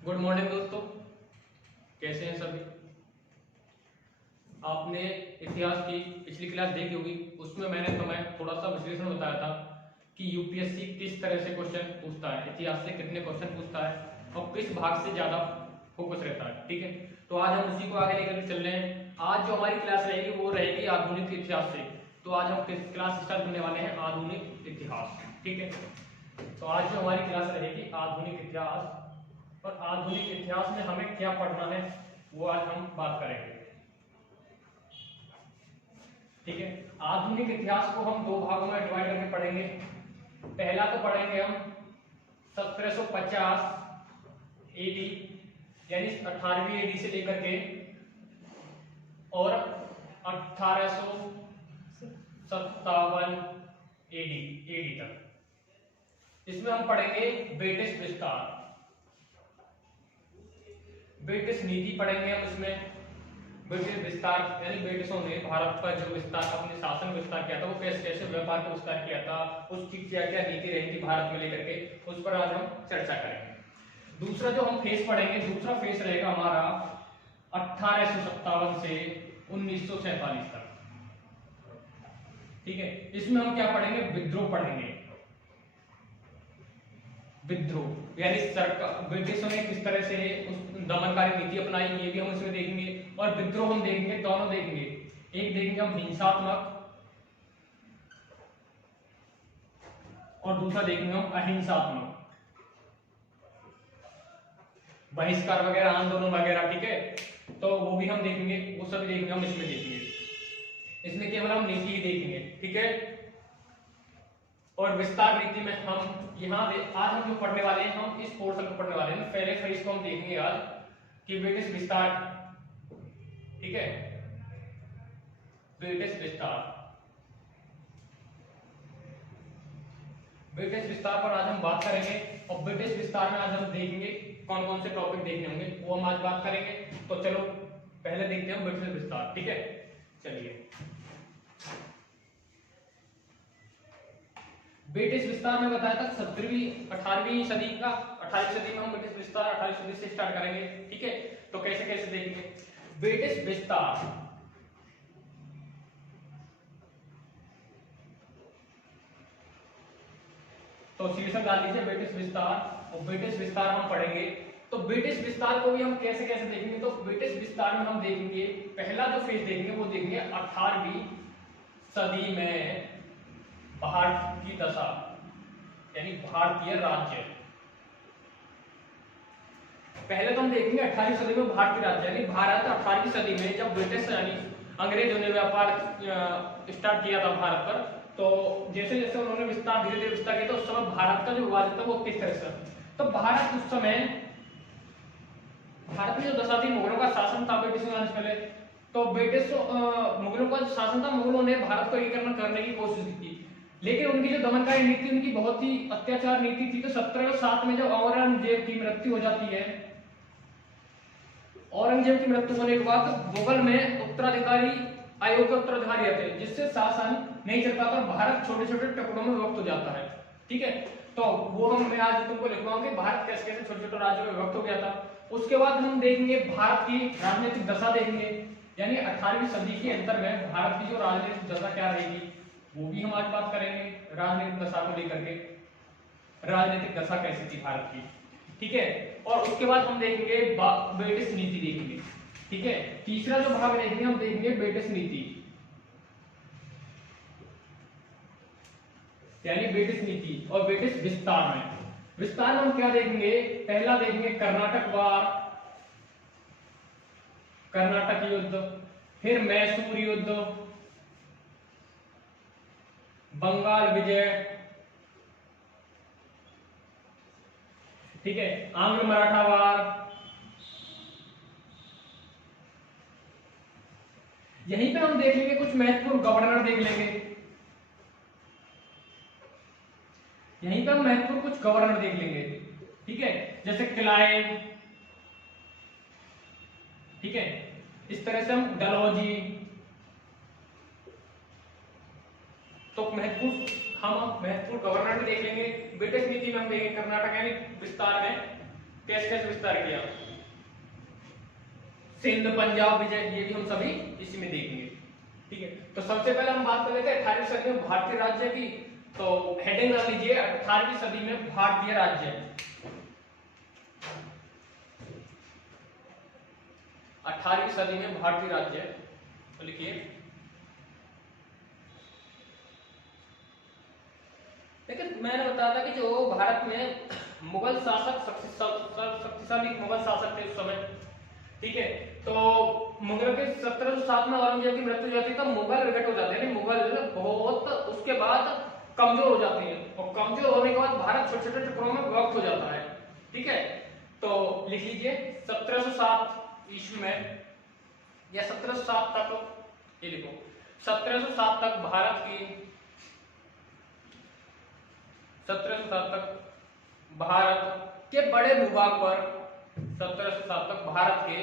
Good morning दोस्तों, कैसे हैं सभी। आपने इतिहास की पिछली क्लास देखी होगी, उसमें मैंने तुम्हें थोड़ा सा विश्लेषण बताया था कि यूपीएससी किस तरह से क्वेश्चन पूछता है, इतिहास से कितने क्वेश्चन पूछता है और किस भाग से ज्यादा फोकस रहता है। ठीक है, तो आज हम उसी को आगे लेकर चल रहे हैं। आज जो हमारी क्लास रहेगी वो रहेगी आधुनिक इतिहास से। तो आज हम किस क्लास स्टार्ट करने वाले हैं, आधुनिक इतिहास। ठीक है, तो आज जो हमारी क्लास रहेगी आधुनिक इतिहास, और आधुनिक इतिहास में हमें क्या पढ़ना है वो आज हम बात करेंगे। ठीक है, आधुनिक इतिहास को हम दो भागों में डिवाइड करके पढ़ेंगे। पहला तो पढ़ेंगे हम 1750 एडी यानी 18वीं एडी से लेकर के और 1857 एडी तक। इसमें हम पढ़ेंगे ब्रिटिश विस्तार, ब्रिटिश नीति पढ़ेंगे हम। इसमें ब्रिटिश विस्तार यानी ब्रिटिशों ने भारत पर जो विस्तार, अपने शासन विस्तार किया था, वो कैसे कैसे व्यापार का विस्तार किया था, उसकी क्या क्या नीति रही थी भारत में लेकर के, उस पर आज हम चर्चा करेंगे। दूसरा जो हम फेस पढ़ेंगे, दूसरा फेस रहेगा हमारा 1857 से 1947 तक। ठीक है, इसमें हम क्या पढ़ेंगे, विद्रोह पढ़ेंगे। विद्रोह यानी सरकार, ब्रिटिशों ने किस तरह से उस दमनकारी नीति अपनाई, ये भी हम इसमें देखेंगे। और विद्रोह हम देखेंगे, दोनों देखेंगे। एक देखेंगे हम हिंसात्मक और दूसरा देखेंगे हम अहिंसात्मक, बहिष्कार वगैरह, आंदोलन वगैरह। ठीक है, तो वो भी हम देखेंगे, वो सभी देखेंगे हम इसमें देखेंगे। इसमें केवल हम नीति ही देखेंगे। ठीक है, और विस्तार नीति में हम यहाँ आज हम जो पढ़ने वाले हैं, हम इस पोर्शन को पढ़ने वाले हैं। पहले फेज को हम देखेंगे आज कि ब्रिटिश विस्तार। ठीक है, ब्रिटिश विस्तार, ब्रिटिश विस्तार पर आज हम बात करेंगे। और ब्रिटिश विस्तार में आज हम देखेंगे कौन कौन से टॉपिक देखने होंगे, वो हम आज बात करेंगे। तो चलो पहले देखते हैं ब्रिटिश विस्तार। ठीक है, चलिए। ब्रिटिश विस्तार में बताया था 18वीं सदी का, 18वीं सदी में हम ब्रिटिश विस्तार 18वीं सदी से स्टार्ट करेंगे। ठीक है, तो कैसे कैसे देखेंगे ब्रिटिश विस्तार। तो शीर्षक डाल दीजिए ब्रिटिश विस्तार, और ब्रिटिश विस्तार हम पढ़ेंगे। तो ब्रिटिश विस्तार को भी हम कैसे कैसे देखेंगे, तो ब्रिटिश विस्तार में हम देखेंगे, पहला जो फेज देखेंगे वो देखेंगे 18वीं सदी में भारत की दशा यानी भारतीय राज्य। पहले तो हम देखेंगे 18वीं सदी में भारतीय राज्य यानी भारत। 18वीं सदी में जब ब्रिटिश यानी अंग्रेजों ने व्यापार स्टार्ट किया था भारत पर, तो जैसे जैसे उन्होंने विस्तार, धीरे धीरे विस्तार किया, तो उस समय भारत का जो विभाजन था वो किस तरह से, तो भारत उस समय, भारत में जो दशा थी, मुगलों का शासन था ब्रिटिशों से पहले। तो ब्रिटिश मुगलों का शासन था, मुगलों ने भारत को एकीकरण करने की कोशिश की, लेकिन उनकी जो दमनकारी नीति, उनकी बहुत ही अत्याचार नीति थी। तो 1707 में जब औरंगजेब की मृत्यु हो जाती है, औरंगजेब की मृत्यु होने के बाद मुगल में उत्तराधिकारी अयोग्य उत्तराधिकारी थे, जिससे शासन नहीं चल पाता, भारत छोटे छोटे टुकड़ों में विभक्त हो जाता है। ठीक है, तो वो मैं आज तुमको लिखवाऊंगा कि भारत कैसे कैसे छोटे छोटे राज्यों में विभक्त हो गया था। उसके बाद हम देखेंगे भारत की राजनीतिक दशा देखेंगे, यानी 18वीं सदी के अंतर में भारत की जो राजनीतिक दशा क्या रहेगी, वो भी हम आज बात करेंगे। राजनीतिक दशा को लेकर के, राजनीतिक दशा कैसी थी भारत की। ठीक है, और उसके बाद हम देखेंगे ब्रिटिश नीति देखेंगे। ठीक है, तीसरा जो भाग देखेंगे हम देखेंगे ब्रिटिश नीति यानी ब्रिटिश नीति। और ब्रिटिश विस्तार में, विस्तार में हम क्या देखेंगे, पहला देखेंगे कर्नाटक वार, कर्नाटक युद्ध, फिर मैसूर युद्ध, बंगाल विजय। ठीक है, आंग्ल मराठा वार। यहीं पे हम देख लेंगे कुछ महत्वपूर्ण गवर्नर देख लेंगे, यहीं पे हम महत्वपूर्ण कुछ गवर्नर देख लेंगे। ठीक है, जैसे क्लाइव। ठीक है, इस तरह से हम डलहौजी। तो महत्वपूर्ण गवर्नर भी देख लेंगे। ब्रिटिश नीति में हम देखेंगे कर्नाटक यानी विस्तार में कैसे कैसे विस्तार किया, सिंध, पंजाब, विजय, ये भी हम सभी इसी में देखेंगे। ठीक है, तो सबसे पहले हम बात कर लेते हैं 18वीं सदी में भारतीय राज्य की। तो हेडिंग डाल लीजिए 18वीं सदी में भारतीय राज्य। 18वीं सदी में भारतीय राज्य, तो लिखिए। लेकिन मैंने बताया था कि जो भारत में मुगल शासक शक्तिशाली मुगल शासक थे उस समय। ठीक है, तो मुगलों के 1707 में औरंगजेब की मृत्यु हो जाती है, तो मुगल विघट हो जाते हैं, मुगल बहुत उसके बाद कमजोर हो जाती है, और कमजोर होने के बाद भारत छोटे छोटे टुकड़ों में विभक्त हो जाता है। ठीक है, तो लिख लीजिए 1707 ईस्वी में या 1707 तक, ये लिखो 1707 तक भारत की 1707 तक भारत के बड़े भूभाग पर 1707 तक भारत के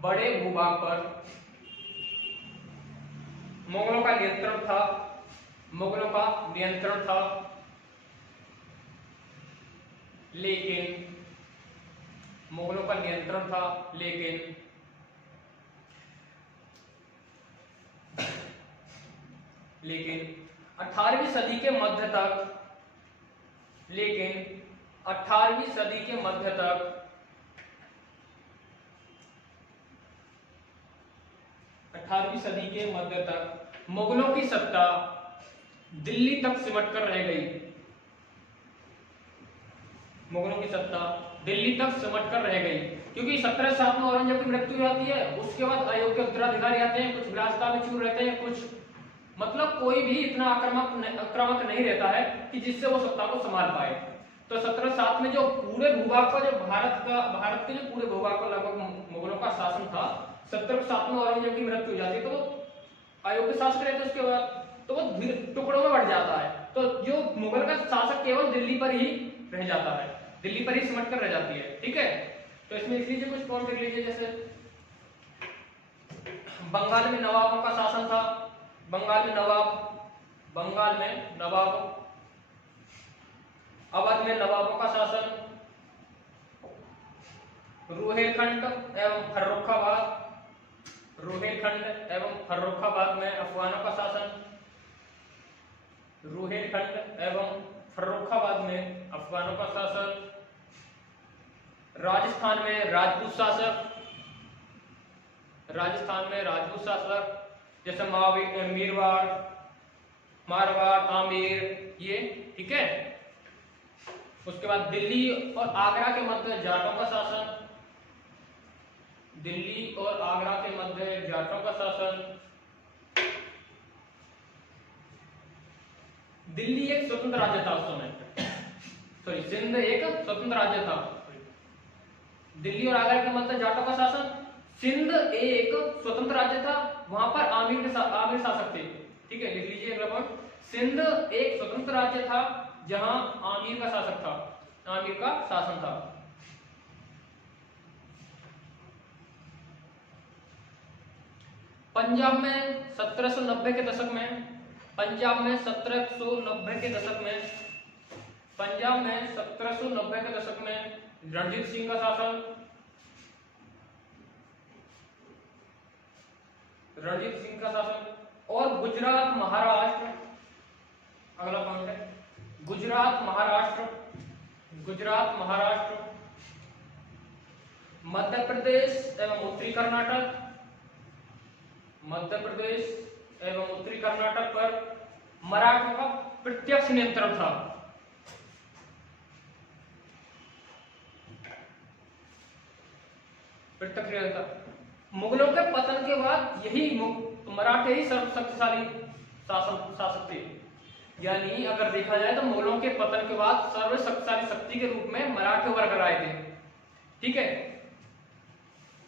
बड़े भूभाग पर मुगलों का नियंत्रण था, मुगलों का नियंत्रण था। लेकिन मुगलों का नियंत्रण था, लेकिन 18वीं सदी के मध्य तक, लेकिन 18वीं सदी के मध्य तक 18वीं सदी के मध्य तक मुगलों की सत्ता दिल्ली तक सिमट कर रह गई। मुगलों की सत्ता दिल्ली तक सिमट कर रह गई, क्योंकि 1707 में औरंगजेब की मृत्यु हो जाती है, उसके बाद अयोग्य उत्तराधिकारी आते हैं, कुछ विलासिता में चूर रहते हैं, कुछ मतलब कोई भी इतना आक्रामक नहीं रहता है कि जिससे वो सत्ता को संभाल पाए। तो 1707 में जो पूरे भूभाग पर, जो भारत के जो पूरे भूभाग पर लगभग मुगलों का शासन था, 1707 में औरंगजेब की मृत्यु हो जाती है, तो अयोग्य शासक रहते उसके बाद, तो वो टुकड़ों में बढ़ जाता है। तो जो मुगल का शासक केवल दिल्ली पर ही रह जाता है, दिल्ली पर ही सिमट कर रह जाती है। ठीक है, तो इसमें लिख लीजिए, कुछ पॉइंट लिख लीजिए, जैसे बंगाल में नवाबों का शासन था, बंगाल में नवाब, अवध में नवाबों का शासन, रुहेलखंड एवं फर्रुखाबाद में अफगानों का शासन, रुहेलखंड एवं फर्रुखाबाद में अफगानों का शासन, राजस्थान में राजपूत शासक, जैसे मारवाड़, आमेर, ये। ठीक है, उसके बाद दिल्ली और आगरा के मध्य जाटों का शासन, दिल्ली और आगरा के मध्य जाटों का शासन। दिल्ली एक स्वतंत्र राज्य था उस समय, सॉरी सिंध एक स्वतंत्र राज्य था। दिल्ली और आगरा के मध्य जाटों का शासन, सिंध एक स्वतंत्र राज्य था, वहां पर आमिर शासक थे। ठीक है, लिख लीजिए अगला पॉइंट, सिंध एक स्वतंत्र राज्य था जहां आमिर का शासन था। पंजाब में 1790 के दशक में, पंजाब में 1790 के दशक में रणजीत सिंह का शासन, और गुजरात महाराष्ट्र, अगला पॉइंट है गुजरात महाराष्ट्र, मध्य प्रदेश एवं उत्तरी कर्नाटक पर मराठों का प्रत्यक्ष नियंत्रण था। मुगलों के पतन के बाद यही मराठे ही सर्वशक्तिशाली शासक थे। यानी अगर देखा जाए तो मुगलों के पतन के बाद सर्वशक्तिशाली शक्ति के रूप में मराठे उभर कर आए थे। ठीक है,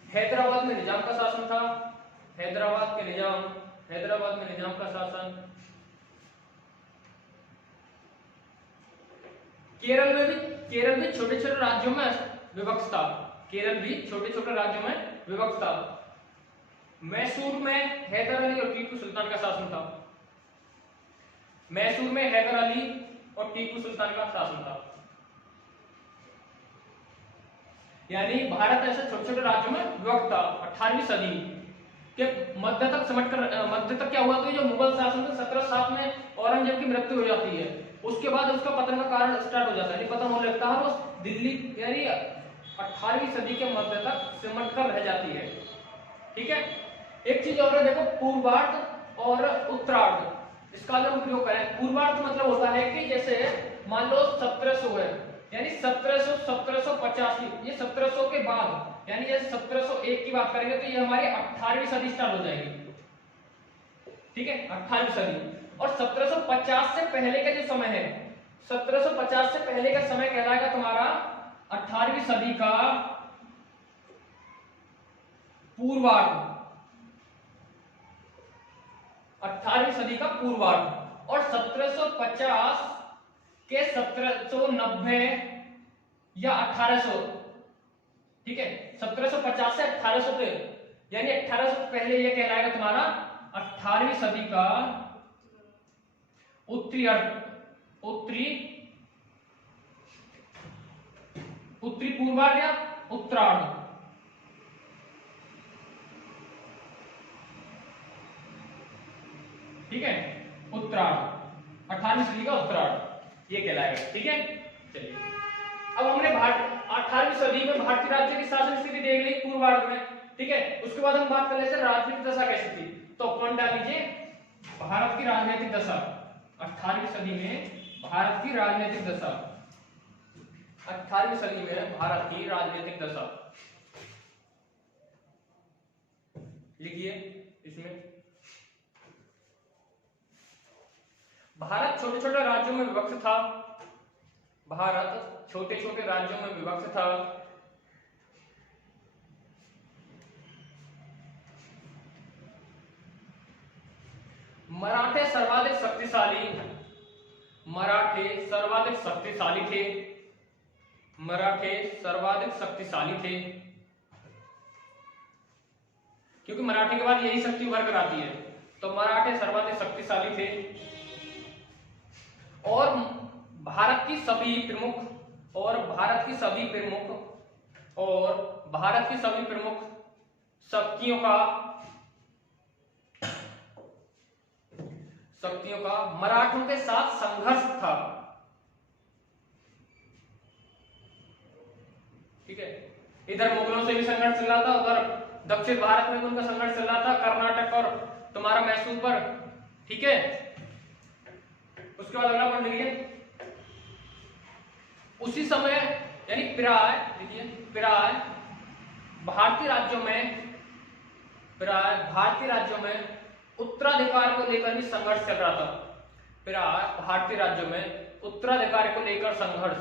हैदराबाद में निजाम का शासन था, हैदराबाद में निजाम का शासन। केरल भी छोटे छोटे राज्यों में विभक्त था, मैसूर में हैदर अली और टीपू सुल्तान का शासन था, यानी भारत ऐसे छोटे छोटे राज्यों में विभक्त था 18वीं सदी के मध्य तक क्या हुआ, तो जो मुगल शासन थे 1707 में औरंगजेब की मृत्यु हो जाती है, उसके बाद उसका पतन का कारण स्टार्ट हो जाता है, पतन होने लगता है, वो दिल्ली यानी 18वीं सदी के मध्य तक सिमट कर रह जाती है। ठीक है, एक चीज और है, देखो पूर्वार्ध और उत्तरार्ध, इसका अगर उपयोग करें, पूर्वार्ध मतलब होता है कि जैसे मान लो 1700 है, यानी 1700 1785, ये 1700 के बाद यानी जैसे 1701 की बात करेंगे तो ये हमारी 18वीं सदी स्टार्ट हो जाएगी। ठीक है, 18वीं सदी। और 1750 से पहले का जो समय है, 1750 से पहले का समय कहलाएगा तुम्हारा 18वीं सदी का पूर्वार्ध, 18वीं सदी का पूर्वार्ध। और 1750 के 1790 या 1800, ठीक है, 1750 से 1800 तक, यानी 1800 से पहले ये कहलाएगा तुम्हारा 18वीं सदी का उत्तरी पूर्वार्ध या उत्तरार्ध। ठीक है, उत्तरार्ध, 18वीं सदी का उत्तरार्ध ये कहलाएगा। ठीक है, चलिए अब हमने 18वीं सदी में भारतीय राज्य की शासन स्थिति देख ली पूर्वार्ध में। ठीक है, उसके बाद हम बात कर लेते हैं राजनीतिक दशा कैसी थी, तो पॉइंट डाल लीजिए भारत की राजनीतिक दशा 18वीं सदी में, भारत की राजनीतिक दशा 18वीं सदी में भारत की राजनीतिक दशा लिखिए इसमें। भारत छोटे छोटे राज्यों में विभक्त था, भारत छोटे छोटे राज्यों में विभक्त था। मराठे सर्वाधिक शक्तिशाली थे, मराठे सर्वाधिक शक्तिशाली थे, क्योंकि मराठे के बाद यही शक्ति उभर कर आती है, तो मराठे सर्वाधिक शक्तिशाली थे। और भारत की सभी प्रमुख शक्तियों का मराठों के साथ संघर्ष था। ठीक है, इधर मुगलों से भी संघर्ष चल रहा था, उधर दक्षिण भारत में भी उनका संघर्ष चल रहा था, कर्नाटक और तुम्हारा मैसूर पर। ठीक है, उसके बाद अगला पॉइंट लिखिए, उसी समय यानी प्राय भारतीय राज्यों में उत्तराधिकार को लेकर भी संघर्ष चल रहा था। प्राय भारतीय राज्यों में उत्तराधिकार को लेकर संघर्ष।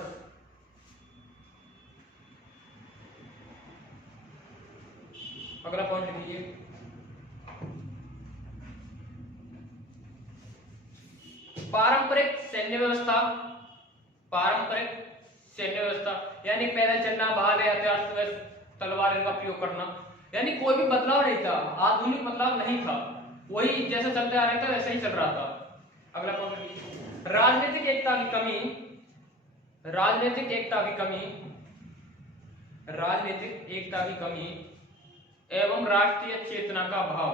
अगला पॉइंट लिखिए, पारंपरिक सैन्य व्यवस्था यानी पैदल चलना, भाले हथियार, तलवार का प्रयोग करना, यानी कोई भी बदलाव नहीं था, आधुनिक बदलाव नहीं था, वही जैसे चलते आ रहे थे वैसे ही चल रहा था। अगला पॉइंट, राजनीतिक एकता की कमी एवं राष्ट्रीय चेतना का अभाव,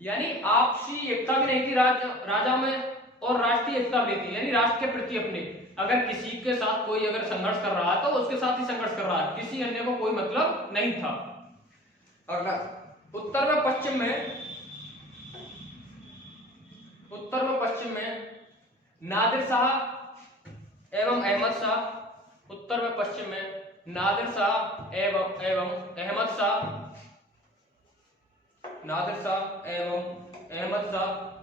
यानी आपसी एकता भी नहीं थी राजा में, और राष्ट्रीय एकता भी थी, यानी राष्ट्र के प्रति अपने, अगर किसी के साथ कोई अगर संघर्ष कर रहा है तो उसके साथ ही संघर्ष कर रहा है, किसी अन्य को कोई मतलब नहीं था। अगला, उत्तर में पश्चिम में नादिर शाह एवं अहमद शाह, उत्तर में पश्चिम में नादिर शाह एवं अहमद शाह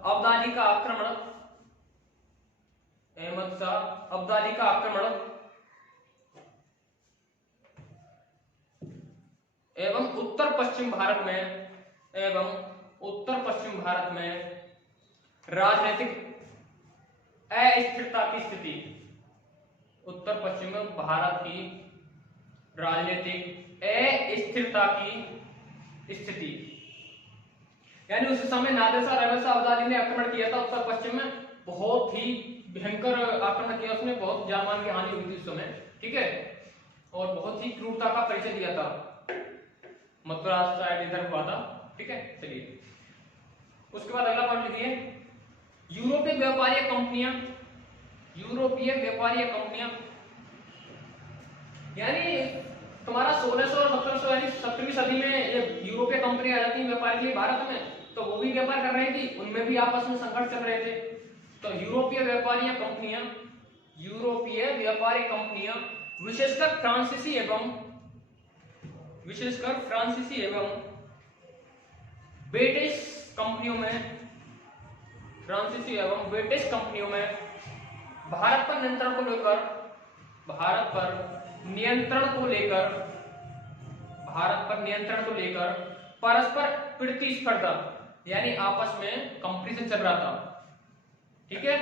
अब्दाली का आक्रमण एवं उत्तर पश्चिम भारत में राजनीतिक अस्थिरता की स्थिति, उत्तर पश्चिम में भारत की राजनीतिक अस्थिरता की स्थिति, यानी उस समय नादिर शाह अहमद शाह अब्दाली ने आक्रमण किया था उत्तर पश्चिम में, बहुत ही भयंकर आक्रमण किया उसने, बहुत जान मान की हानि हुई थी उस समय। ठीक है, और बहुत ही क्रूरता का परिचय दिया था। मथुरा शायद इधर हुआ था, ठीक है। चलिए उसके बाद अगला पॉइंट लिखिए, यूरोपीय व्यापारी कंपनियां, यूरोपीय व्यापारी कंपनियां यानी तुम्हारा 1600 और 1700 यानी 17वीं सदी में ये यूरोपीय कंपनी आ जाती है व्यापार के लिए भारत में, तो वो भी व्यापार कर रही थी, उनमें भी आपस में संघर्ष चल रहे थे। तो यूरोपीय व्यापारी कंपनियां, यूरोपीय व्यापारी कंपनियां विशेषकर फ्रांसीसी एवं ब्रिटिश कंपनियों में, फ्रांसीसी एवं ब्रिटिश कंपनियों में भारत पर नियंत्रण को लेकर परस्पर प्रतिस्पर्धा यानी आपस में कंपटीशन चल रहा था, ठीक है।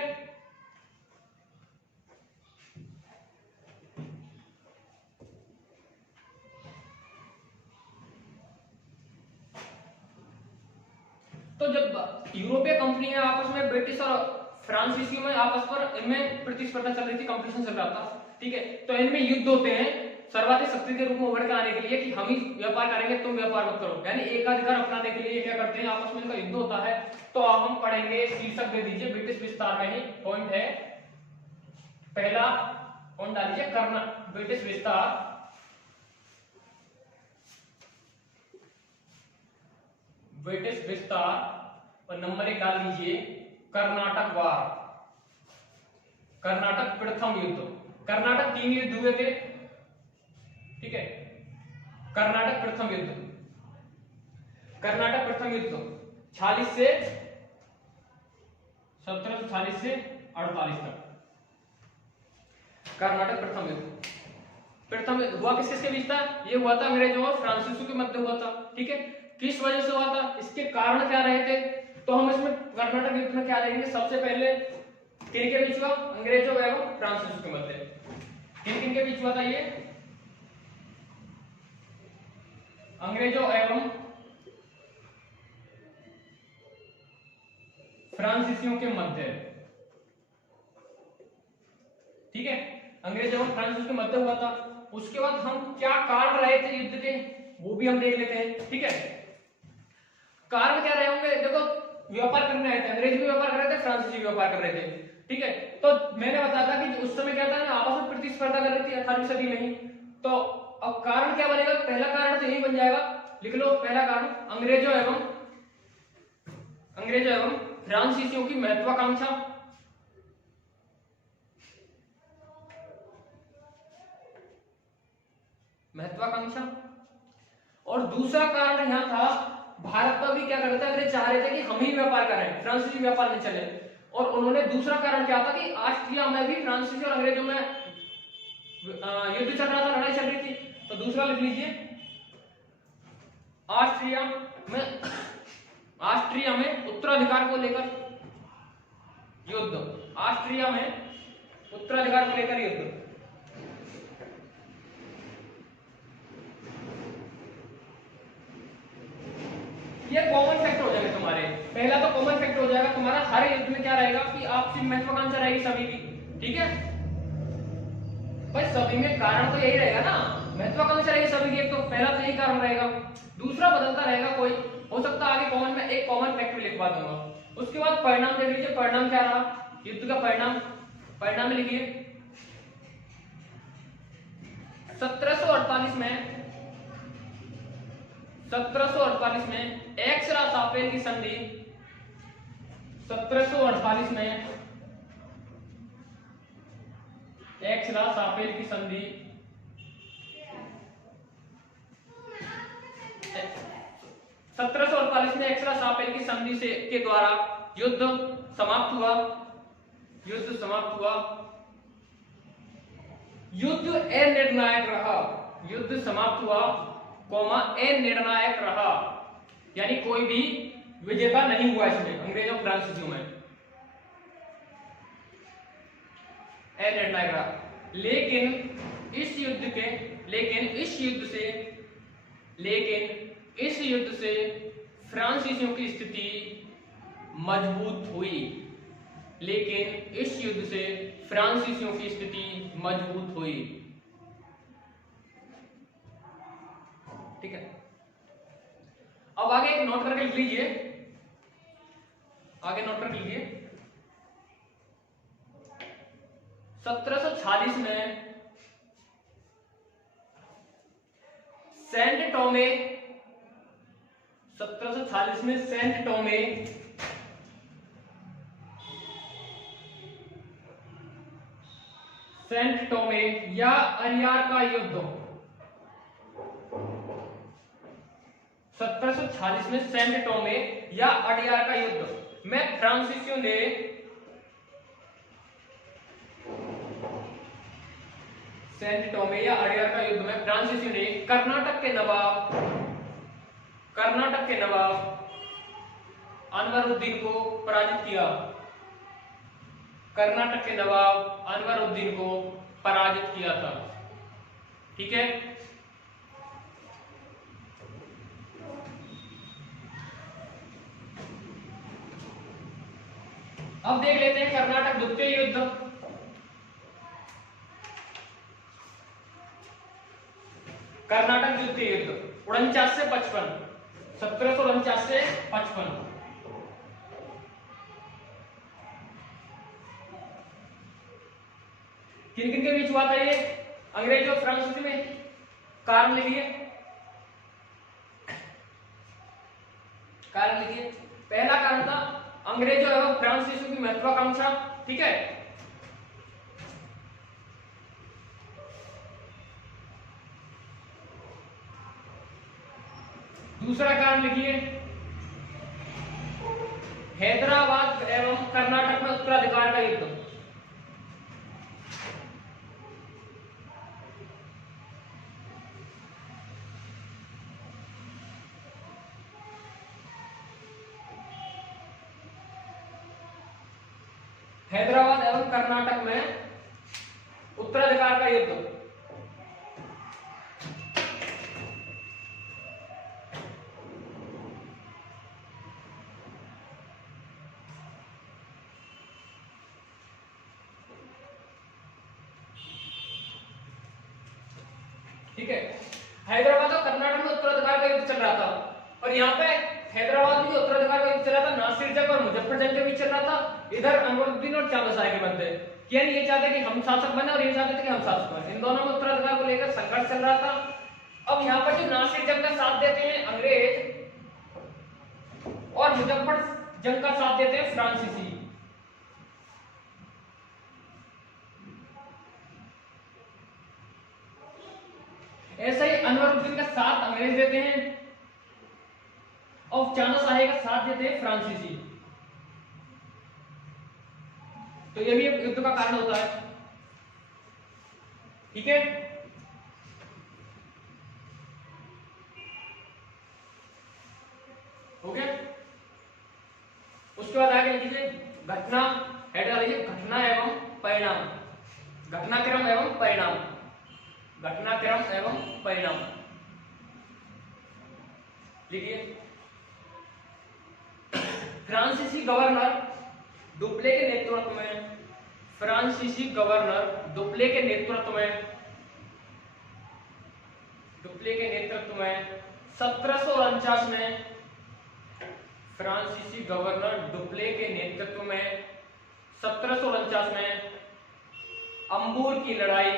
तो जब यूरोपीय कंपनियां आपस में ब्रिटिश और फ्रांसीसी में आपस पर इनमें प्रतिस्पर्धा चल रही थी, कंपटीशन चल रहा था, ठीक है। तो इनमें युद्ध होते हैं सर्वाधिक शक्ति के रूप में उभर कर आने के लिए कि हम ही व्यापार करेंगे, तुम व्यापार मत करो, यानी एकाधिकार अपनाने के लिए क्या करते हैं, आपस में इनका युद्ध होता है। तो अब हम पढ़ेंगे, शीर्षक दे दीजिए ब्रिटिश विस्तार में ही पॉइंट है, पहला पॉइंट डालिए करना ब्रिटिश विस्तार, ब्रिटिश विस्तार और नंबर 1 डाल दीजिए कर्नाटक वार, कर्नाटक प्रथम युद्ध। कर्नाटक 3 युद्ध हुए थे, ठीक है। कर्नाटक प्रथम युद्ध 46 से 1746 से 48 तक कर्नाटक प्रथम युद्ध हुआ किसके बीच था, ये हुआ था अंग्रेजों और फ्रांसीसियों के मध्य हुआ था, ठीक है। किस वजह से हुआ था, इसके कारण क्या रहे थे, तो हम इसमें कर्नाटक युद्ध में क्या देखेंगे, सबसे पहले किन के बीच हुआ, अंग्रेजों एवं फ्रांसीसियों के मध्य। किन के बीच हुआ था ये, अंग्रेजों एवं फ्रांसीसियों के मध्य, ठीक है। अंग्रेजों एवं फ्रांसीसियों के मध्य हुआ था। उसके बाद हम क्या कारण रहे थे युद्ध के, वो भी हम देख लेते हैं, ठीक है। कारण क्या रहे होंगे, देखो व्यापार करने आए थे, अंग्रेज भी व्यापार कर रहे थे, फ्रांसीसी भी व्यापार कर रहे थे, ठीक है। तो मैंने बताया था कि उस समय क्या था ना, आपस में प्रतिस्पर्धा कर रही थी 18वीं सदी में ही। तो अब कारण क्या बनेगा, पहला कारण तो यही बन जाएगा, लिख लो पहला कारण, अंग्रेजों एवं फ्रांसीसियों की महत्वाकांक्षा। और दूसरा कारण यहां था, भारत पर भी क्या कर रहे थे, अंग्रेज चाह रहे थे कि हम ही व्यापार करें, फ्रांसीसी व्यापार नहीं चले। और उन्होंने दूसरा कारण क्या था कि ऑस्ट्रिया में भी फ्रांसीसी और अंग्रेजों में युद्ध चल रहा था, लड़ाई चल रही थी। तो दूसरा लिख लीजिए, ऑस्ट्रिया में उत्तराधिकार को लेकर युद्ध, ऑस्ट्रिया में उत्तराधिकार को लेकर युद्ध। ये कॉमन फैक्ट हो जाएगा तुम्हारे, पहला तो कॉमन फैक्ट हो जाएगा तुम्हारा, हर युद्ध में क्या रहेगा कि आपसी महत्वाकांक्षा रहेगी सभी की, ठीक है भाई। सभी में कारण तो यही रहेगा ना, महत्वाकांक्षा रहेगी सभी की, एक तो पहला तो यही कारण रहेगा, दूसरा बदलता रहेगा कोई, हो सकता है आगे कॉमन में एक कॉमन फैक्ट लिखवा दूंगा। उसके बाद परिणाम देख लीजिए, परिणाम क्या रहा युद्ध का, परिणाम लिखिए 1748 में एक्स-रा-सापेल की संधि, 1748 में एक्स-रा-सापेल की संधि, 1748 में एक्स-रा-सापेल की संधि से के द्वारा युद्ध समाप्त हुआ। युद्ध अनिर्णायक रहा, युद्ध समाप्त हुआ, अनिर्णायक रहा, यानी कोई भी विजेता नहीं हुआ इसमें, अंग्रेजों फ्रांसीसियों में अनिर्णायक रहा। लेकिन इस युद्ध से फ्रांसीसियों की स्थिति मजबूत हुई, ठीक है, अब आगे एक नोट करके लिख लीजिए, आगे नोट करके लिखिए 1746 में सेंट टोमे 1746 में सेंट टोमे या अरियार का युद्ध 1746 में सेंट टोमे या अरियार का युद्ध में फ्रांसीसियों ने सेंट टोमे या अरियार का युद्ध में फ्रांसीसियों ने कर्नाटक के नवाब अनवरुद्दीन को पराजित किया। कर्नाटक के नवाब अनवरुद्दीन को पराजित किया था। ठीक है, अब देख लेते हैं कर्नाटक द्वितीय युद्ध। कर्नाटक द्वितीय युद्ध 49 से 55, 1749 से 55। किन किन के बीच हुआ था ये? अंग्रेज और फ्रांसीसी में। कारण लिखिए, कारण लिखिए। पहला कारण था अंग्रेजों एवं फ्रांसीसियों की महत्वाकांक्षा। ठीक है, दूसरा कारण लिखिए हैदराबाद एवं कर्नाटक में उत्तराधिकार का युद्ध। हैदराबाद एवं कर्नाटक में उत्तराधिकार का युद्ध। ठीक है, हैदराबाद और कर्नाटक में उत्तराधिकार का युद्ध चल रहा था और यहाँ पे हैदराबाद में उत्तराधिकार का युद्ध चल रहा था नासिर जंग और मुजफ्फर जंग के बीच चल रहा था। इधर अनवरुद्दीन और चांदशाह के मध्य, यानी ये चाहते कि हम शासक बने और ये चाहते थे कि हम शासक बने। इन दोनों में उत्तराधिकार को लेकर संघर्ष चल रहा था। अब यहाँ पर जो नासिर जंग का साथ देते हैं अंग्रेज और मुजफ्फर जंग का साथ देते हैं फ्रांसीसी। ऐसा ही अनवरुद्दीन का साथ अंग्रेज देते हैं और चांदशाह का साथ देते हैं फ्रांसीसी। तो ये भी एक युद्ध का कारण होता है। ठीक है, हो गया। उसके बाद आगे लिखिए घटना, हेड डालिए घटना एवं परिणाम, घटनाक्रम एवं परिणाम, घटनाक्रम एवं परिणाम लिखिए। फ्रांसीसी गवर्नर डुप्ले के नेतृत्व में, फ्रांसीसी गवर्नर डुप्ले के नेतृत्व में, डुप्ले के नेतृत्व में 1749 में, फ्रांसीसी गवर्नर डुप्ले के नेतृत्व में 1749 में अंबूर की लड़ाई,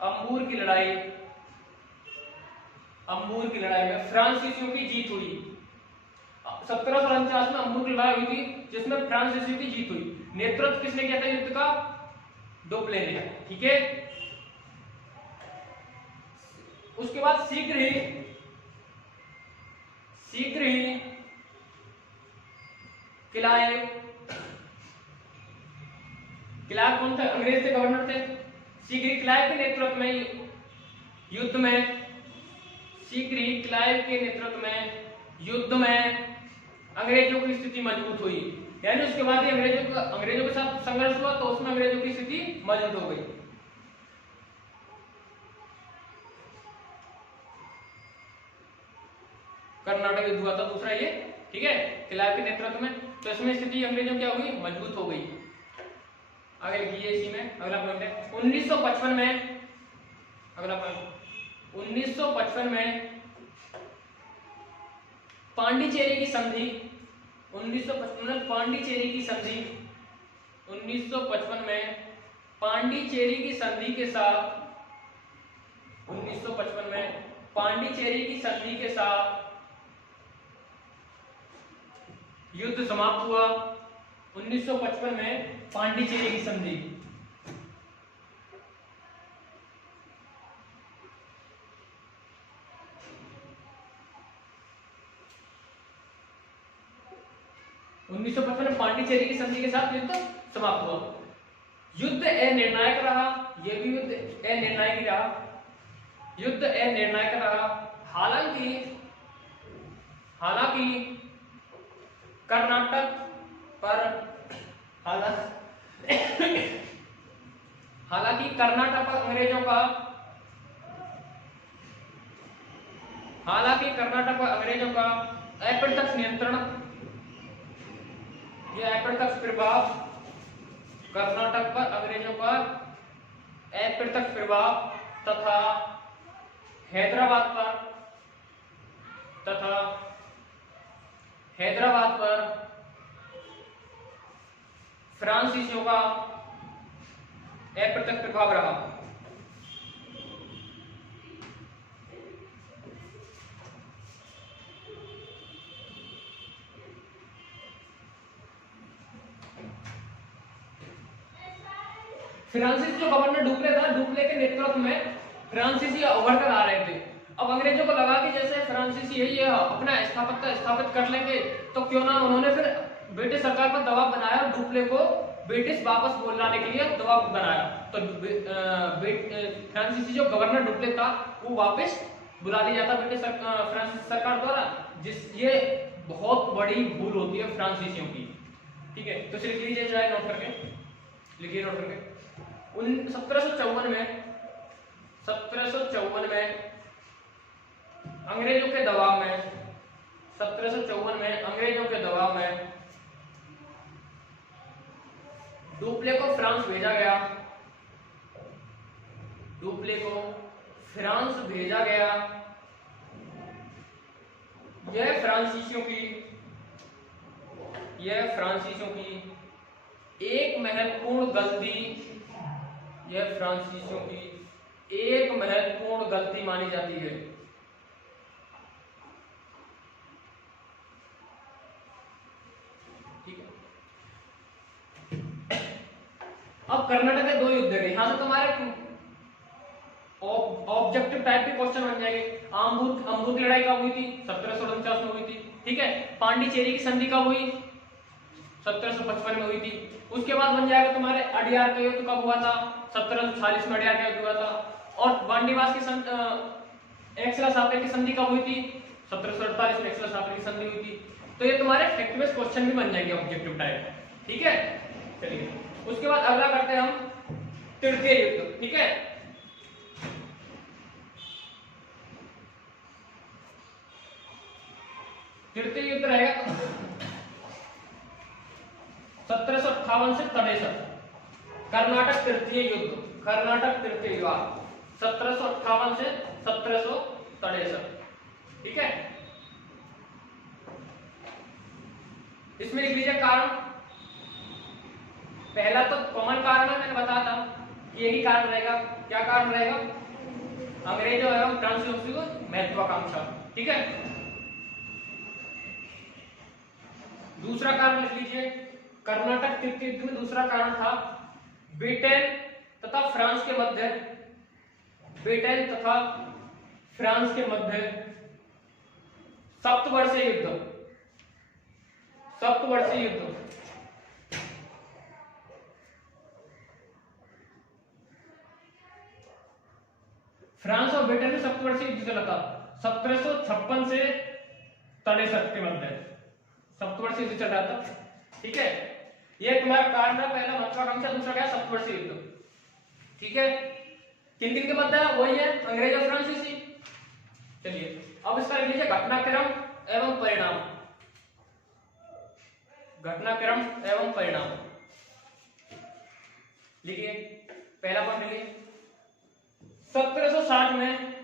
अंबूर की लड़ाई, अंबूर की लड़ाई में फ्रांसीसियों की जीत हुई। 1749 में अंबूर की लड़ाई हुई थी जिसमें फ्रांसीसियों की जीत हुई। नेतृत्व किसने किया था युद्ध का? डुप्ले ने। ठीक है, उसके बाद शीघ्र ही क्लाइव, क्लाइव कौन थे? अंग्रेज के गवर्नर थे। शीघ्र ही क्लाइव के नेतृत्व में युद्ध में, शीघ्र ही क्लाइव के नेतृत्व में युद्ध में अंग्रेजों की स्थिति मजबूत हुई। यानी उसके बाद ही अंग्रेजों के साथ संघर्ष हुआ तो उसमें अंग्रेजों की स्थिति मजबूत हो गई। कर्नाटक युद्ध हुआ था दूसरा ये। ठीक है, क्लाइव के नेतृत्व में, तो इसमें स्थिति अंग्रेजों क्या हो गई? मजबूत हो गई। आगे लिखिए इसी में अगला पॉइंट है 1955 में, अगला पॉइंट 1955 में पांडिचेरी की संधि, 1955 में पांडिचेरी की संधि, 1955 में पांडिचेरी की संधि के साथ, 1955 में पांडिचेरी की संधि के साथ युद्ध समाप्त हुआ। 1955 में पांडिचेरी की संधि, में पांडिचेरी की संधि के साथ युद्ध समाप्त हुआ। युद्ध अनिर्णायक रहा, यह भी युद्ध अनिर्णायक रहा, युद्ध अनिर्णायक रहा। हालांकि कर्नाटक पर हालांकि कर्नाटक पर अंग्रेजों का अप्रत्यक्ष नियंत्रण, यह अप्रत्यक्ष प्रभाव, कर्नाटक पर अंग्रेजों का अप्रत्यक्ष प्रभाव तथा हैदराबाद पर फ्रांसीसियों का अप्रत्यक्ष प्रभाव रहा। फ्रांसीसी जो गवर्नर डुप्ले था, डुप्ले के नेतृत्व में फ्रांसीसी उभर कर आ रहे थे। अब अंग्रेजों को लगा कि जैसे फ्रांसीसी है ये अपना स्थापित कर लेंगे, तो क्यों ना उन्होंने फिर ब्रिटिश सरकार पर दबाव बनाया और डुप्ले को ब्रिटिश वापस बुलाने के लिए दबाव बनाया। तो फ्रांसीसी जो गवर्नर डुप्ले था वो वापस बुला लिया जाता ब्रिटिश फ्रांसीसी सरकार द्वारा, ये बहुत बड़ी भूल होती है फ्रांसीसियों की। ठीक है, तो लिख लीजिए, चाहे नोट करके लिखिए, नोट करके। 1754 में अंग्रेजों के दबाव में, 1754 में अंग्रेजों के दबाव में डुप्ले को फ्रांस भेजा गया, डुप्ले को फ्रांस भेजा गया। यह फ्रांसीसियों की एक महत्वपूर्ण गलती, यह फ्रांसीसियों की एक महत्वपूर्ण गलती मानी जाती है। ठीक है, अब कर्नाटक के दो युद्ध है, यहां से तुम्हारे ऑब्जेक्टिव टाइप के क्वेश्चन बन जाएंगे। अम्बुत की लड़ाई कब हुई थी? 1749 में हुई थी। ठीक है, पांडिचेरी की संधि कब हुई? 1755 में हुई थी। उसके बाद बन जाएगा तुम्हारे अडियार का युद्ध कब हुआ था? 1740 में अडियार का युद्ध हुआ था। और वांडीवास की एक्सला सापे की संधि कब हुई थी? 1748 में एक्सला सापे की संधि हुई थी। तो ये तुम्हारे फैक्ट बेस्ड क्वेश्चन भी बन जाएंगे ऑब्जेक्टिव टाइप। ठीक है, चलिए उसके बाद अगला करते हैं हम तृतीय युद्ध। ठीक है, तृतीय युद्ध रहेगा 1758 से 63, कर्नाटक तृतीय युद्ध, कर्नाटक तृतीय विवाद 1758 से 1763। ठीक है, इसमें लिख लीजिए कारण। पहला तो कॉमन कारण है, मैंने बताया था यही कारण रहेगा। क्या कारण रहेगा? अंग्रेजों एवं फ्रांसीसियों को महत्वाकांक्षा। ठीक है, दूसरा कारण लिख लीजिए, कर्नाटक तृतीय युद्ध में दूसरा कारण था ब्रिटेन तथा फ्रांस के मध्य, ब्रिटेन तथा फ्रांस के मध्य सप्तवर्षीय युद्ध, सप्तवर्षीय युद्ध। फ्रांस और ब्रिटेन में सप्तवर्षीय युद्ध चला था 1756 से 63 के मध्य सप्तवर्षीय युद्ध चल रहा था। ठीक है, ये तुम्हारा कारण है, पहला महत्वाकांक्षा, दूसरा क्या? सप्तवर्षीय युद्ध। ठीक है, किन किन के मध्य है? वही है अंग्रेज और फ्रांसीसी। चलिए अब इसका लिख लीजिए घटनाक्रम एवं परिणाम, घटनाक्रम एवं परिणाम लिखिए। पहला पॉइंट लिखिए, 1760 में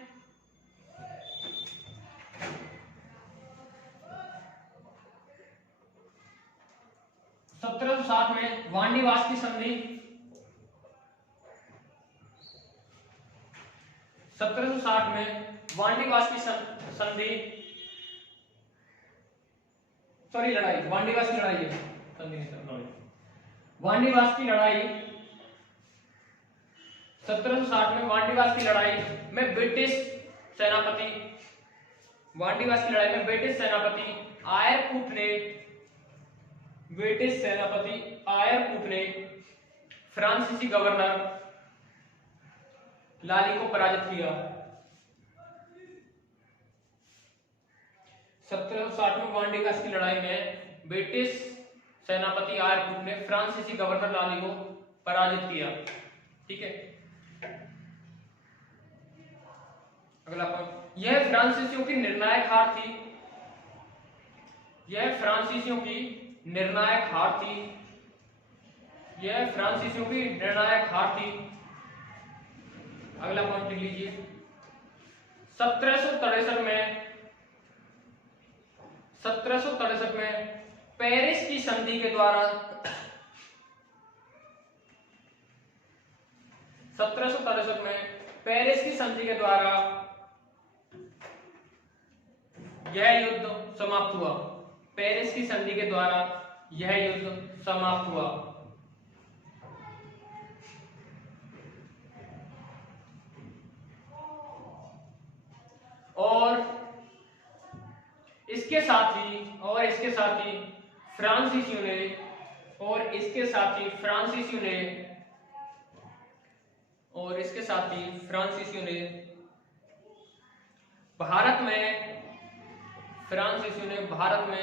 वांडीवास की संधि 1760 में वांडीवास की संधि, सॉरी लड़ाई, वांडीवास की लड़ाई है, संधि नहीं सर, वांडीवास की लड़ाई 1760 में वांडीवास की लड़ाई में ब्रिटिश सेनापति, वांडीवास की लड़ाई में ब्रिटिश सेनापति आयरकूट ने फ्रांसीसी गवर्नर लाली को पराजित किया। 1760 में वांडीवास की लड़ाई में ब्रिटिश सेनापति आयरकूट ने फ्रांसीसी गवर्नर लाली को पराजित किया। ठीक है, अगला पॉइंट, यह फ्रांसीसियों की निर्णायक हार थी, यह फ्रांसीसियों की निर्णायक हार थी, यह फ्रांसीसियों की निर्णायक हार थी। अगला पॉइंट लिख लीजिए, 1763 में पेरिस की संधि के द्वारा 1763 में पेरिस की संधि के द्वारा यह युद्ध समाप्त हुआ। पेरिस की संधि के द्वारा यह युद्ध समाप्त हुआ। और इसके साथ ही फ्रांसीसियों ने भारत में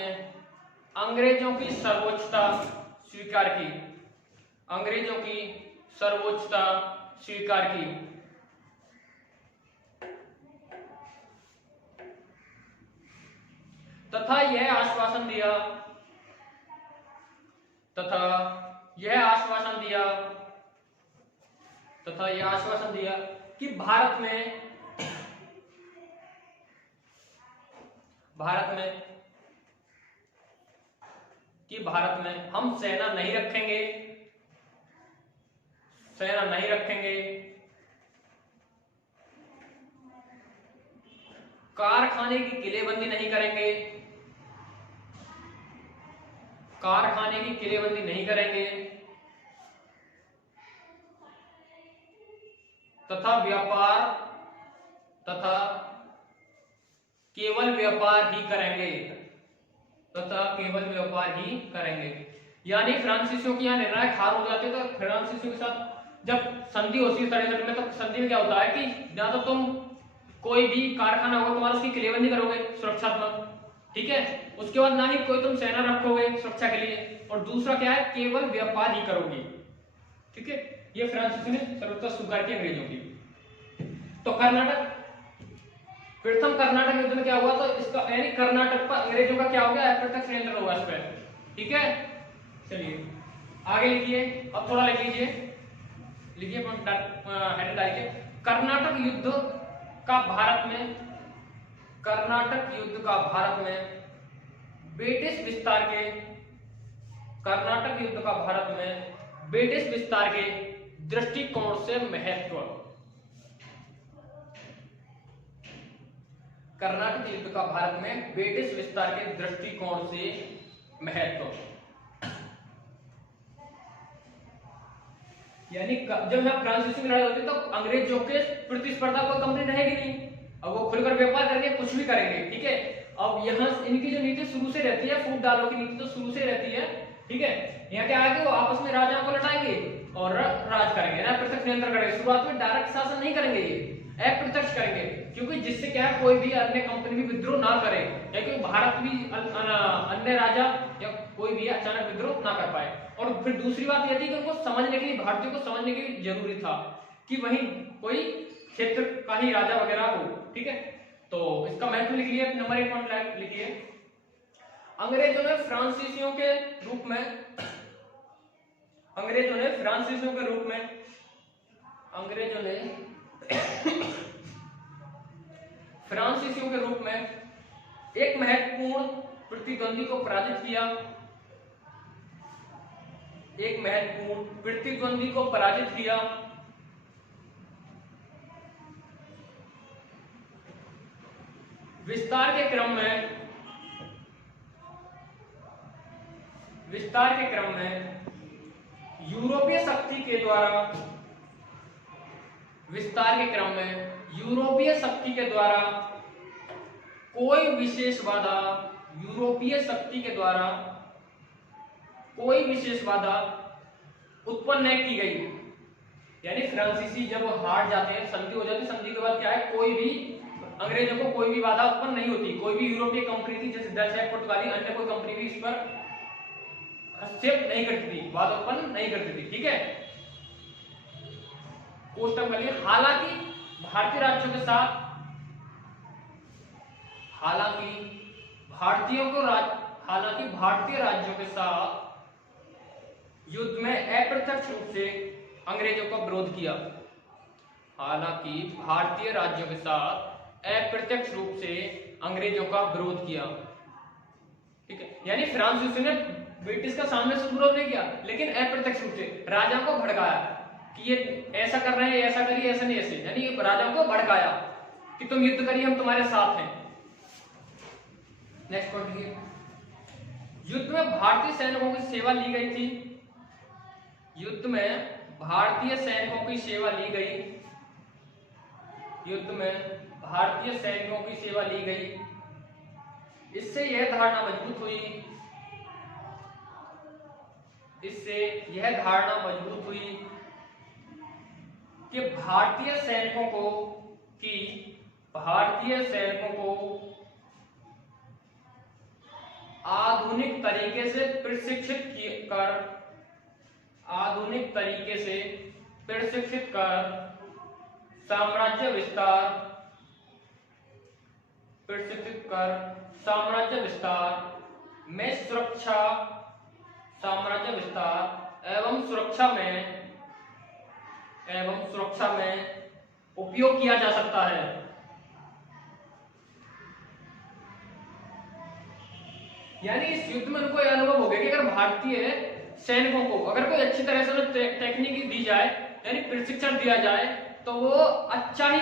अंग्रेजों की सर्वोच्चता स्वीकार की, अंग्रेजों की सर्वोच्चता स्वीकार की। तथा यह आश्वासन दिया कि भारत में हम सेना नहीं रखेंगे, कारखाने की किलेबंदी नहीं करेंगे, तथा केवल व्यापार ही करेंगे। यानी फ्रांसीसियों की यहाँ निर्णायक हार हो जाती है। तो फ्रांसीसियों के साथ जब संधि होती है 1763 में, तो संधि में क्या होता है कि या तो तुम कोई भी कारखाना होगा तुम्हारा उसकी किलेबंदी करोगे सुरक्षात्मक, ठीक है, उसके बाद ना ही कोई तुम सेना रखोगे सुरक्षा के लिए, और दूसरा क्या है, केवल व्यापार ही करोगे। ठीक है, ये फ्रांसीसी ने सर्वोच्चता स्वीकार की अंग्रेजों की। तो प्रथम कर्नाटक युद्ध में क्या हुआ, तो इसका यानी कर्नाटक पर अंग्रेजों का क्या हो गया, अप्रत्यक्ष नियंत्रण होगा इस पर। ठीक है, चलिए आगे लिखिए, अब थोड़ा लिख लीजिए, हेडर डालिए, कर्नाटक युद्ध का भारत में ब्रिटिश विस्तार के दृष्टिकोण से महत्व। कर्नाटक युद्ध का भारत में ब्रिटिश विस्तार के दृष्टिकोण से महत्व, यानी जब यहाँ फ्रांसीसी में लड़ाई होती है तो अंग्रेजों के प्रतिस्पर्धा कोई कंपनी रहेगी नहीं, अब वो खुलकर व्यापार करेंगे, कुछ भी करेंगे। ठीक है, अब यहाँ इनकी जो नीति शुरू से रहती है, फूट डालो की नीति तो शुरू से रहती है। ठीक है, यहाँ क्या आगे वो आपस में राजाओं को लड़ाएंगे और राज करेंगे, ना प्रत्यक्ष नियंत्रण करेंगे। शुरुआत में डायरेक्ट शासन नहीं करेंगे, ये अप्रत्यक्ष करेंगे, क्योंकि जिससे क्या है, कोई भी अन्य कंपनी भी विद्रोह ना करे, या कि भारत भी अन्य राजा या कोई भी अचानक विद्रोह ना कर पाए। और फिर दूसरी बात यह थी कि उनको समझने के लिए, भारतीयों को समझने के लिए जरूरी था कि वही कोई क्षेत्र का ही राजा वगैरह हो। ठीक है, तो इसका महत्व लिख लिया, नंबर 1 पॉइंट लिखिए, अंग्रेजों ने फ्रांसीसियों के रूप में एक महत्वपूर्ण प्रतिद्वंदी को पराजित किया, एक महत्वपूर्ण प्रतिद्वंदी को पराजित किया। विस्तार के क्रम में यूरोपीय शक्ति के द्वारा कोई विशेष बाधा उत्पन्न नहीं की गई। यानी फ्रांसीसी जब हार जाते हैं, संधि हो जाती है, संधि के बाद क्या है, कोई भी अंग्रेजों को कोई भी बाधा उत्पन्न नहीं होती। कोई भी यूरोपीय कंपनी थी जैसे डच है, पुर्तगाली, अन्य कोई कंपनी भी इस पर हस्तक्षेप नहीं करती थी, बाधा उत्पन्न नहीं करती थी। ठीक है, कोष्टक वाली। हालांकि भारतीय राज्यों के साथ युद्ध में अप्रत्यक्ष रूप से अंग्रेजों का विरोध किया। ठीक है, यानी फ्रांसीसी ने ब्रिटिश का सामने से विरोध नहीं किया, लेकिन अप्रत्यक्ष रूप से राजाओं को भड़काया कि ये ऐसा कर रहे हैं, ऐसा करिए, ऐसा नहीं, ऐसे। यानी राजाओं को भड़काया कि तुम युद्ध करिए, हम तुम्हारे साथ हैं। नेक्स्ट पॉइंट लिखिए। युद्ध में भारतीय सैनिकों की सेवा ली गई थी। युद्ध में भारतीय सैनिकों की सेवा ली गई। इससे यह धारणा मजबूत हुई कि भारतीय सैनिकों को आधुनिक तरीके से प्रशिक्षित कर साम्राज्य विस्तार में सुरक्षा में उपयोग किया जा सकता है। यानी इस युद्ध में उनको यह अनुभव हो गया कि अगर भारतीय सैनिकों को अगर कोई अच्छी तरह से टेक्निक दी जाए, यानी प्रशिक्षण दिया जाए, तो वो अच्छा ही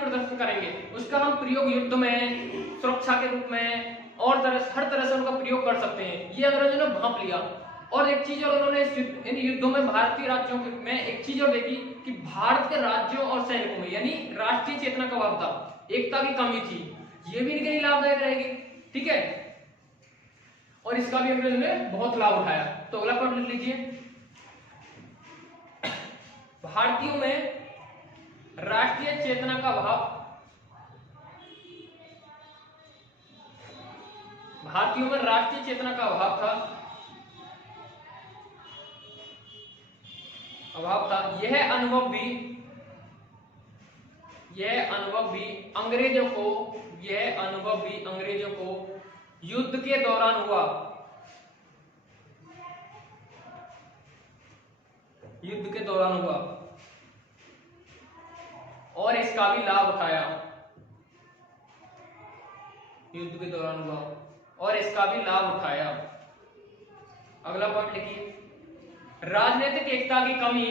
प्रदर्शन करेंगे। उसका हम प्रयोग युद्ध में सुरक्षा के रूप में और हर तरह से उनका प्रयोग कर सकते हैं। ये अंग्रेजों ने भांप लिया। और एक चीज और उन्होंने इन युद्धों में भारतीय राज्यों में एक चीज और देखी कि भारत के राज्यों और सैनिकों में यानी राष्ट्रीय चेतना का अभाव था, एकता की कमी थी। ये भी इनके लिए लाभदायक रहेगी। ठीक है, और इसका भी अंग्रेजों ने बहुत लाभ उठाया। तो अगला पॉइंट लिख लीजिए। भारतीयों में राष्ट्रीय चेतना का अभाव था। यह अनुभव भी अंग्रेजों को युद्ध के दौरान हुआ और इसका भी लाभ उठाया। अगला पॉइंट लिखिए। राजनीतिक एकता की कमी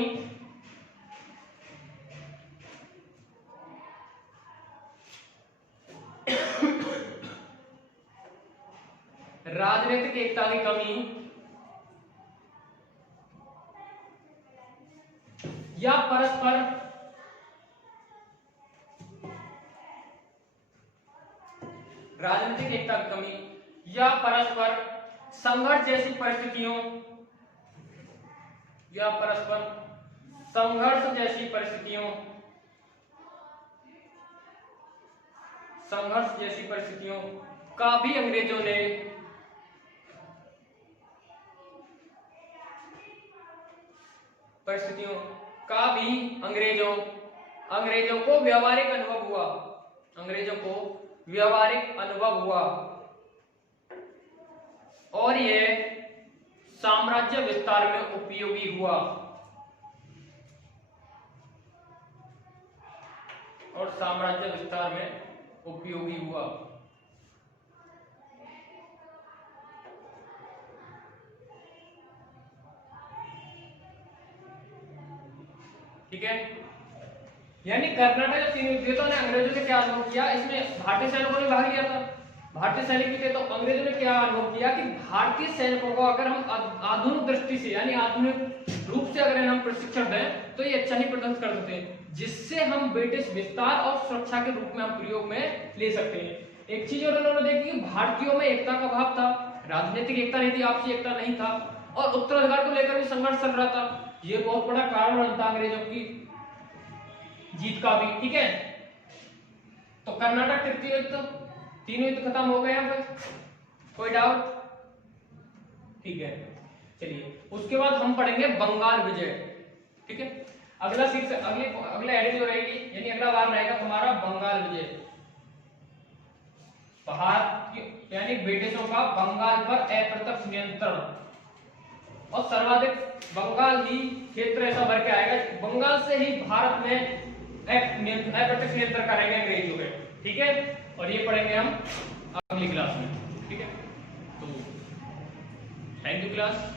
या परस्पर संघर्ष जैसी परिस्थितियों का भी अंग्रेजों को व्यावहारिक अनुभव हुआ और यह साम्राज्य विस्तार में उपयोगी हुआ। ठीक है। यानी कर्नाटक तीन युद्धों ने अंग्रेजों ने क्या अनुभव किया, इसमें भारतीय सैनिकों ने भाग लिया था, भारतीय सैनिक भी थे, तो अंग्रेजों ने क्या अनुभव किया कि भारतीय सैनिकों को अगर हम आधुनिक दृष्टि से यानी आधुनिक रूप से अगर हम प्रशिक्षण दें तो ये अच्छा ही प्रदर्शन कर सकते हैं, जिससे हम ब्रिटिश विस्तार और सुरक्षा के रूप में हम प्रयोग में ले सकते हैं। एक चीज और उन्होंने देखी कि भारतीयों में एकता का भाव था, राजनीतिक एकता नहीं थी, आपसी एकता नहीं था, और उत्तराधिकार को लेकर भी संघर्ष चल रहा था। ये बहुत बड़ा कारण बनता अंग्रेजों की जीत का भी, ठीक है। तो कर्नाटक तृतीय युद्ध, तीनों युद्ध खत्म हो गए यहाँ पर, कोई डाउट? ठीक है, चलिए उसके बाद हम पढ़ेंगे बंगाल विजय, ठीक है। अगला शीर्षक अगले एडिट जो रहेगी यानी अगला बार रहेगा तुम्हारा बंगाल विजय, भारत यानी ब्रिटिशों का बंगाल पर अप्रत्यक्ष नियंत्रण, और सर्वाधिक बंगाल ही क्षेत्र ऐसा भर के आएगा, बंगाल से ही भारत में अप्रत्यक्ष नियंत्रण करेंगे अंग्रेजों पे, ठीक है। और ये पढ़ेंगे हम अगली क्लास में, ठीक है। तो थैंक यू क्लास।